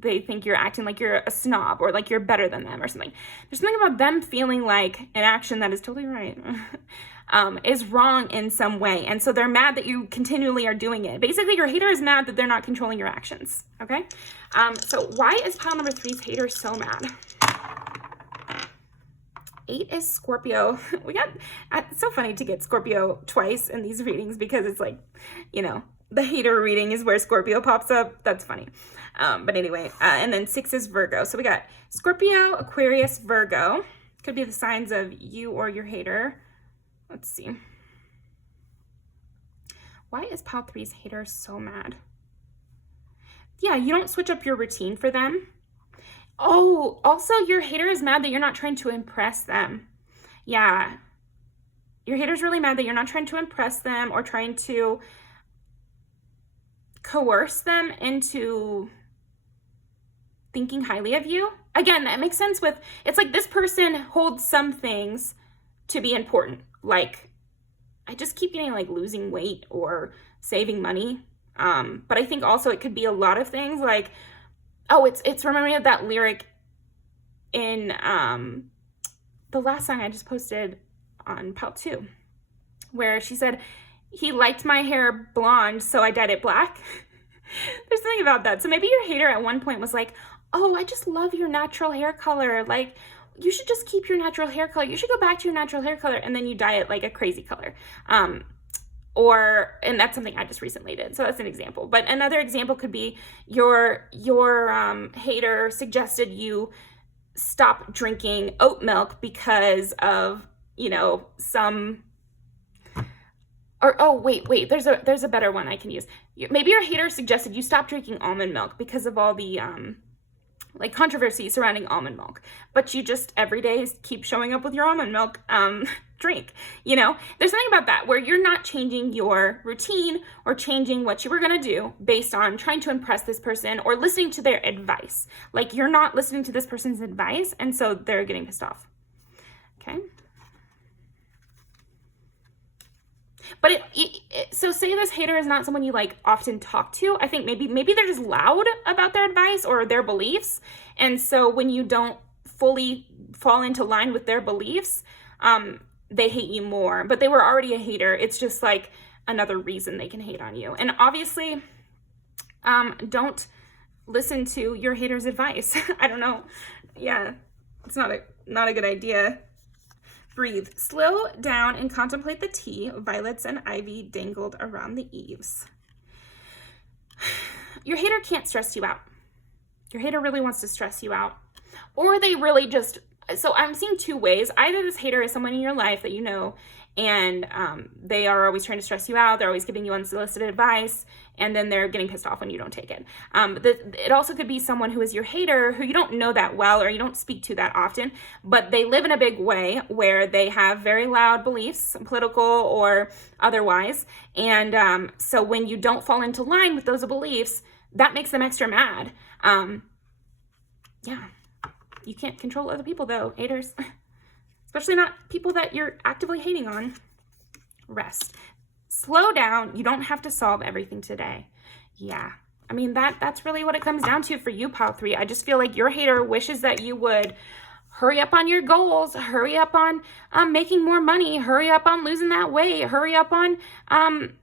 they think you're acting like you're a snob, or like you're better than them or something. There's something about them feeling like an action that is totally right is wrong in some way. And so they're mad that you continually are doing it. Basically, your hater is mad that they're not controlling your actions, okay? So why is pile number 3's hater so mad? 8 is Scorpio. It's so funny to get Scorpio twice in these readings, because it's like, you know, the hater reading is where Scorpio pops up. That's funny. But anyway, and then 6 is Virgo. So we got Scorpio, Aquarius, Virgo. Could be the signs of you or your hater. Let's see. Why is pile 3's hater so mad? Yeah, you don't switch up your routine for them. Oh, also your hater is mad that you're not trying to impress them. Yeah. Your hater's really mad that you're not trying to impress them, or trying to coerce them into thinking highly of you. Again, that makes sense with, it's like this person holds some things to be important, like I just keep getting like losing weight or saving money. But I think also it could be a lot of things like, oh, it's reminding me of that lyric in the last song I just posted on Pal 2, where she said, he liked my hair blonde, so I dyed it black. There's something about that. So maybe your hater at one point was like, oh, I just love your natural hair color. Like, you should just keep your natural hair color. You should go back to your natural hair color, and then you dye it like a crazy color. And that's something I just recently did. So that's an example. But another example could be your hater suggested you stop drinking oat milk because of, some, or, oh, wait, there's a better one I can use. Maybe your hater suggested you stop drinking almond milk because of all the, like controversy surrounding almond milk, but you just every day keep showing up with your almond milk drink. There's something about that where you're not changing your routine or changing what you were going to do based on trying to impress this person or listening to their advice. Like, you're not listening to this person's advice, and so they're getting pissed off. Okay. But so say this hater is not someone you like often talk to. I think maybe they're just loud about their advice or their beliefs. And so when you don't fully fall into line with their beliefs, they hate you more. But they were already a hater. It's just like another reason they can hate on you. And obviously, don't listen to your hater's advice. I don't know. Yeah, it's not a good idea. Breathe. Slow down and contemplate the tea. Violets and ivy dangled around the eaves. Your hater can't stress you out. Your hater really wants to stress you out. Or they really just... So I'm seeing two ways. Either this hater is someone in your life that you know, and they are always trying to stress you out. They're always giving you unsolicited advice, and then they're getting pissed off when you don't take it. It also could be someone who is your hater who you don't know that well or you don't speak to that often, but they live in a big way where they have very loud beliefs, political or otherwise. And so when you don't fall into line with those beliefs, that makes them extra mad. Yeah. You can't control other people though, haters. Especially not people that you're actively hating on. Rest. Slow down. You don't have to solve everything today. Yeah. I mean, that's really what it comes down to for you, Pile 3. I just feel like your hater wishes that you would hurry up on your goals, hurry up on making more money, hurry up on losing that weight, hurry up on,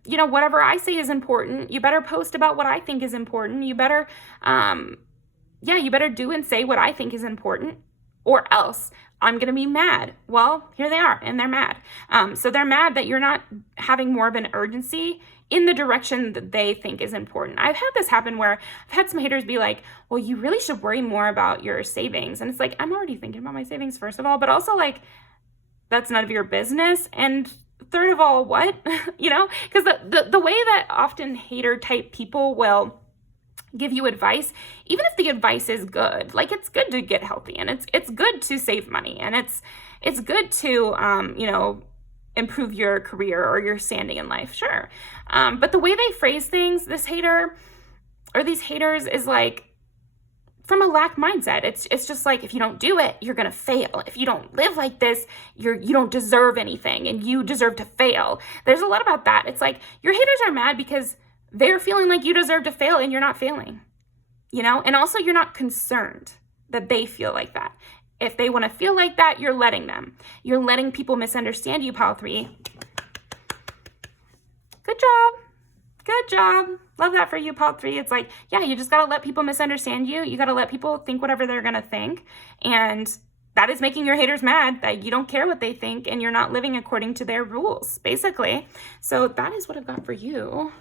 whatever I say is important. You better post about what I think is important. You better, you better do and say what I think is important, or else I'm going to be mad. Well, here they are, and they're mad. So they're mad that you're not having more of an urgency in the direction that they think is important. I've had this happen where I've had some haters be like, well, you really should worry more about your savings. And it's like, I'm already thinking about my savings, first of all, but also like, that's none of your business. And third of all, what? Because the way that often hater type people will give you advice, even if the advice is good, like it's good to get healthy, and it's good to save money, and it's good to improve your career or your standing in life, sure. But the way they phrase things, this hater or these haters is like from a lack mindset. It's just like, if you don't do it, you're gonna fail. If you don't live like this, you don't deserve anything, and you deserve to fail. There's a lot about that. It's like your haters are mad because they're feeling like you deserve to fail and you're not failing, and also you're not concerned that they feel like that. If they want to feel like that, you're letting them. You're letting people misunderstand you, Pile 3. Good job. Good job. Love that for you, Pile 3. It's like, yeah, you just got to let people misunderstand you. You got to let people think whatever they're going to think. And that is making your haters mad that you don't care what they think and you're not living according to their rules, basically. So that is what I've got for you.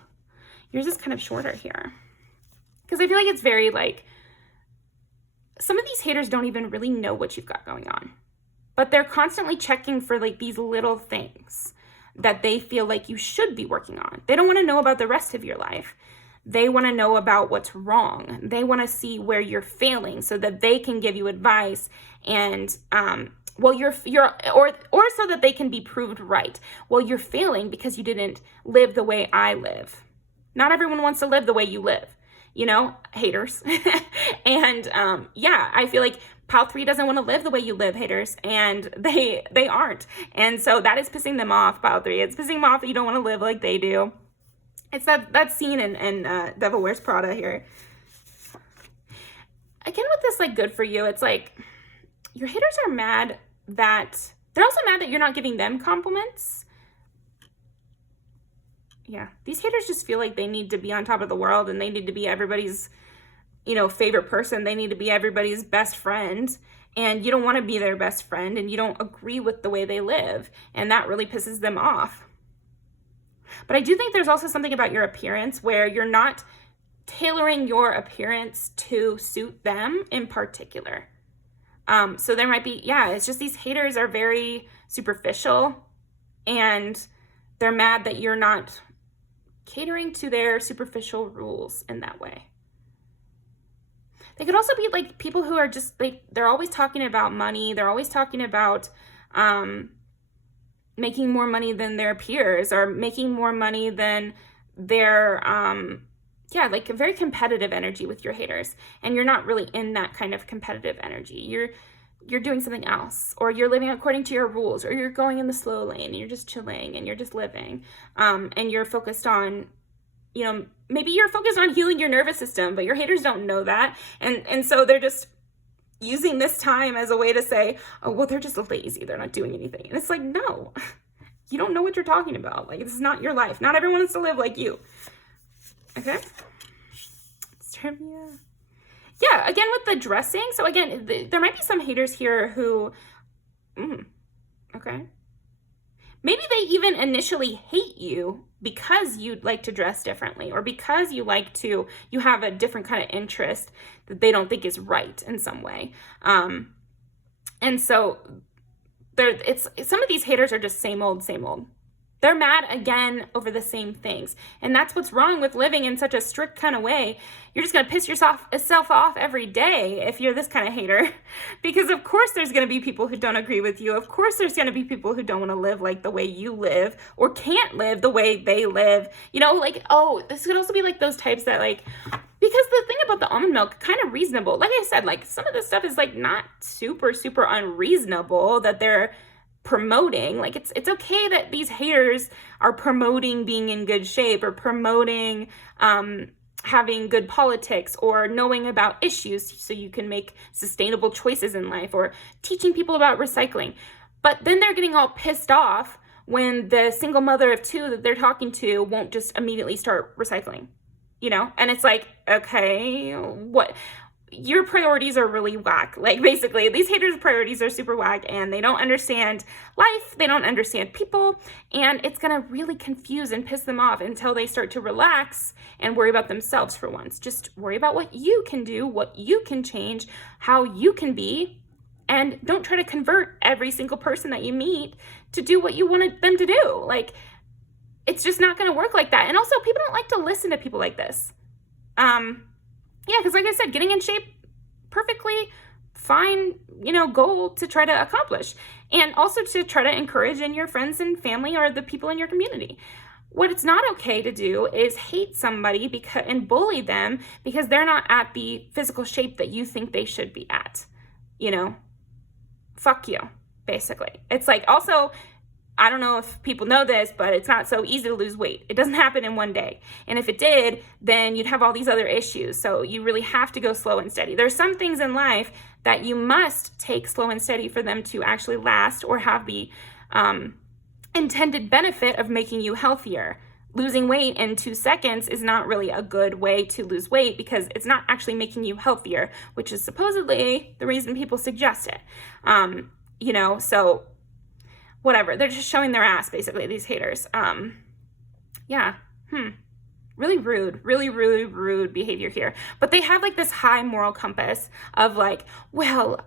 Yours is kind of shorter here, because I feel like it's very like, some of these haters don't even really know what you've got going on, but they're constantly checking for like these little things that they feel like you should be working on. They don't want to know about the rest of your life. They want to know about what's wrong. They want to see where you're failing so that they can give you advice and, you're so that they can be proved right. Well, you're failing because you didn't live the way I live. Not everyone wants to live the way you live, haters. And I feel like Pile 3 doesn't want to live the way you live, haters, and they aren't. And so that is pissing them off, Pile 3. It's pissing them off that you don't want to live like they do. It's that scene in Devil Wears Prada here. Again, with this, like, good for you, it's like your haters are mad that, they're also mad that you're not giving them compliments. Yeah, these haters just feel like they need to be on top of the world and they need to be everybody's, favorite person. They need to be everybody's best friend, and you don't want to be their best friend, and you don't agree with the way they live, and that really pisses them off. But I do think there's also something about your appearance where you're not tailoring your appearance to suit them in particular. So there might be, it's just these haters are very superficial, and they're mad that you're not catering to their superficial rules in that way. They could also be like people who are just like, they're always talking about money. They're always talking about making more money than their peers, or making more money than their, like a very competitive energy with your haters. And you're not really in that kind of competitive energy. You're doing something else, or you're living according to your rules, or you're going in the slow lane and you're just chilling and you're just living. And you're focused on, maybe you're focused on healing your nervous system, but your haters don't know that. And so they're just using this time as a way to say, oh, well, they're just lazy. They're not doing anything. And it's like, no, you don't know what you're talking about. Like, this is not your life. Not everyone wants to live like you. Okay. It's trivia. Yeah, again, with the dressing. So again, there might be some haters here who, okay. Maybe they even initially hate you because you like to dress differently, or because you have a different kind of interest that they don't think is right in some way. And so some of these haters are just same old, same old. They're mad again over the same things. And that's what's wrong with living in such a strict kind of way. You're just going to piss yourself off every day if you're this kind of hater. Because of course there's going to be people who don't agree with you. Of course there's going to be people who don't want to live like the way you live, or can't live the way they live. This could also be like those types that like, because the thing about the almond milk, kind of reasonable. Like I said, like some of this stuff is like not super, super unreasonable that they're promoting. Like it's okay that these haters are promoting being in good shape, or promoting having good politics, or knowing about issues so you can make sustainable choices in life, or teaching people about recycling. But then they're getting all pissed off when the single mother of 2 that they're talking to won't just immediately start recycling, and it's like, okay, what? Your priorities are really whack. Like, basically, these haters' priorities are super whack, and they don't understand life, they don't understand people, and it's gonna really confuse and piss them off until they start to relax and worry about themselves for once. Just worry about what you can do, what you can change, how you can be, and don't try to convert every single person that you meet to do what you wanted them to do. Like, it's just not gonna work like that. And also, people don't like to listen to people like this. Yeah, because like I said, getting in shape, perfectly fine, goal to try to accomplish. And also to try to encourage in your friends and family, or the people in your community. What it's not okay to do is hate somebody and bully them because they're not at the physical shape that you think they should be at. Fuck you, basically. It's like, also, I don't know if people know this, but it's not so easy to lose weight. It doesn't happen in one day. And if it did, then you'd have all these other issues. So you really have to go slow and steady. There's some things in life that you must take slow and steady for them to actually last, or have the intended benefit of making you healthier. Losing weight in 2 seconds is not really a good way to lose weight, because it's not actually making you healthier, which is supposedly the reason people suggest it. So whatever, they're just showing their ass, basically, these haters. Really rude, really, really rude behavior here. But they have like this high moral compass of like, well,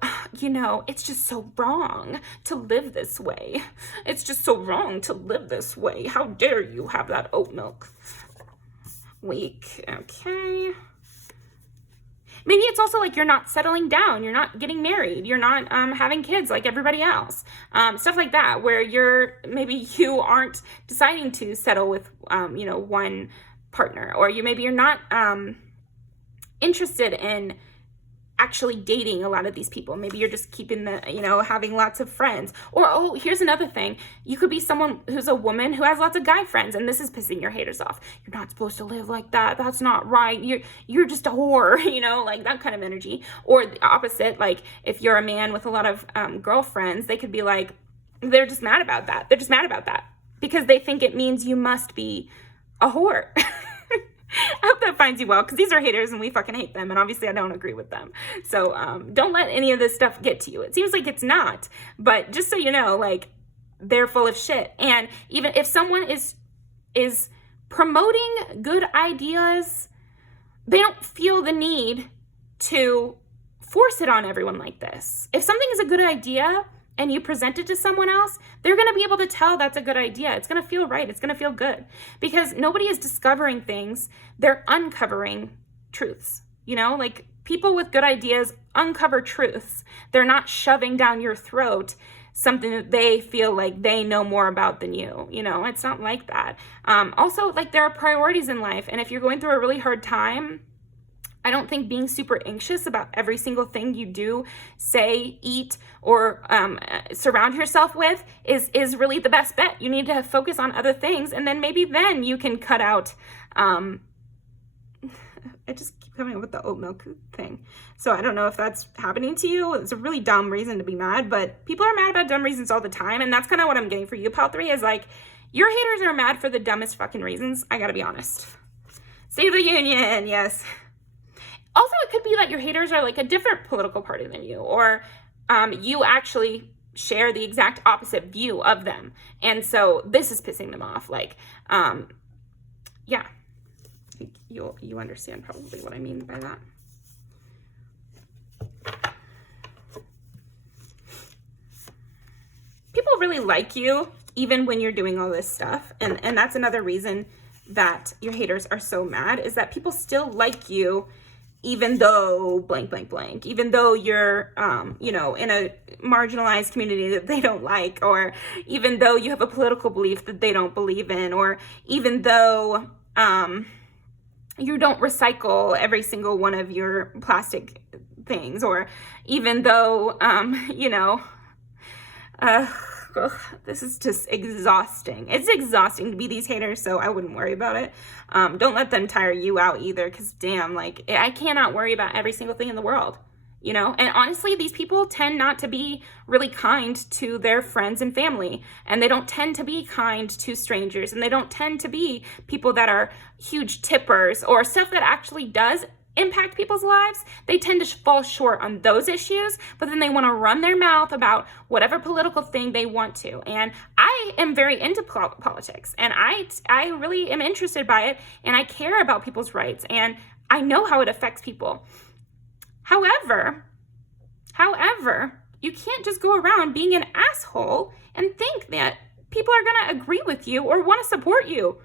it's just so wrong to live this way. It's just so wrong to live this way. How dare you have that oat milk? Weak, okay. Maybe it's also like you're not settling down, you're not getting married, you're not having kids like everybody else. Stuff like that, where maybe you aren't deciding to settle with, one partner, or you're not interested in actually dating a lot of these people. Maybe you're just keeping the, you know, having lots of friends. Or, oh, here's another thing. You could be someone who's a woman who has lots of guy friends, and this is pissing your haters off. You're not supposed to live like that. That's not right. You're just a whore, you know, like that kind of energy. Or the opposite, like if you're a man with a lot of girlfriends, they could be like, they're just mad about that. They're just mad about that because they think it means you must be a whore. I hope that finds you well, because these are haters and we fucking hate them, and obviously I don't agree with them. So don't let any of this stuff get to you. It seems like it's not, but just so you know, like, they're full of shit. And even if someone is promoting good ideas, they don't feel the need to force it on everyone like this. If something is a good idea and you present it to someone else, they're going to be able to tell that's a good idea. It's going to feel right. It's going to feel good, because nobody is discovering things. They're uncovering truths. You know, like, people with good ideas uncover truths. They're not shoving down your throat something that they feel like they know more about than you. You know, it's not like that. Also, like, there are priorities in life. And if you're going through a really hard time, I don't think being super anxious about every single thing you do, say, eat, or surround yourself with is really the best bet. You need to focus on other things, and then maybe then you can cut out, I just keep coming up with the oat milk thing. So I don't know if that's happening to you. It's a really dumb reason to be mad, but people are mad about dumb reasons all the time, and that's kind of what I'm getting for you, Pal 3, is like, your haters are mad for the dumbest fucking reasons. I gotta be honest. Save the union, yes. Also, it could be that your haters are like a different political party than you, or you actually share the exact opposite view of them. And so this is pissing them off. Like, yeah, you understand probably what I mean by that. People really like you even when you're doing all this stuff. And that's another reason that your haters are so mad, is that people still like you even though blank, blank, blank, even though you're, you know, in a marginalized community that they don't like, or even though you have a political belief that they don't believe in, or even though you don't recycle every single one of your plastic things, or even though, you know, this is just exhausting. It's exhausting to be these haters, so I wouldn't worry about it. Don't let them tire you out either, because damn, like, I cannot worry about every single thing in the world, you know? And honestly, these people tend not to be really kind to their friends and family, and they don't tend to be kind to strangers, and they don't tend to be people that are huge tippers or stuff that actually does impact people's lives. They tend to fall short on those issues, but then they want to run their mouth about whatever political thing they want to. And I am very into politics, and I really am interested by it, and I care about people's rights, and I know how it affects people. However, you can't just go around being an asshole and think that people are going to agree with you or want to support you.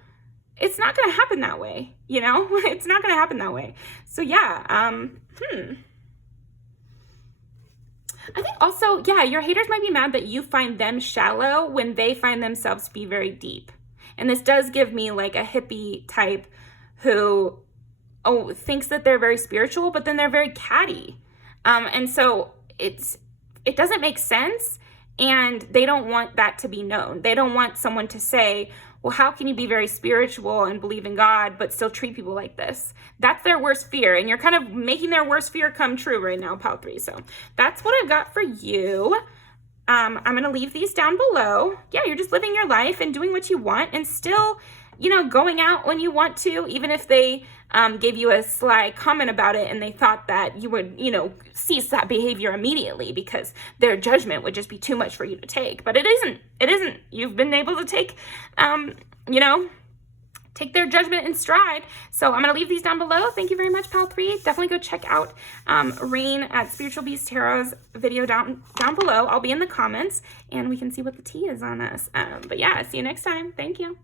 It's not going to happen that way, you know? It's not going to happen that way. So yeah, I think also, yeah, your haters might be mad that you find them shallow when they find themselves to be very deep. And this does give me like a hippie type who, thinks that they're very spiritual, but then they're very catty. And so it doesn't make sense, and they don't want that to be known. They don't want someone to say, well, how can you be very spiritual and believe in God but still treat people like this? That's their worst fear, and you're kind of making their worst fear come true right now, Pal 3. So that's what I've got for you. I'm going to leave these down below. Yeah, you're just living your life and doing what you want, and still, you know, going out when you want to, even if they gave you a sly comment about it and they thought that you would, you know, cease that behavior immediately because their judgment would just be too much for you to take. But it isn't. You've been able to take, you know, take their judgment in stride. So I'm going to leave these down below. Thank you very much, Pal 3. Definitely go check out Rain at Spiritual Beast Tarot's video down below. I'll be in the comments, and we can see what the tea is on us. But yeah, see you next time. Thank you.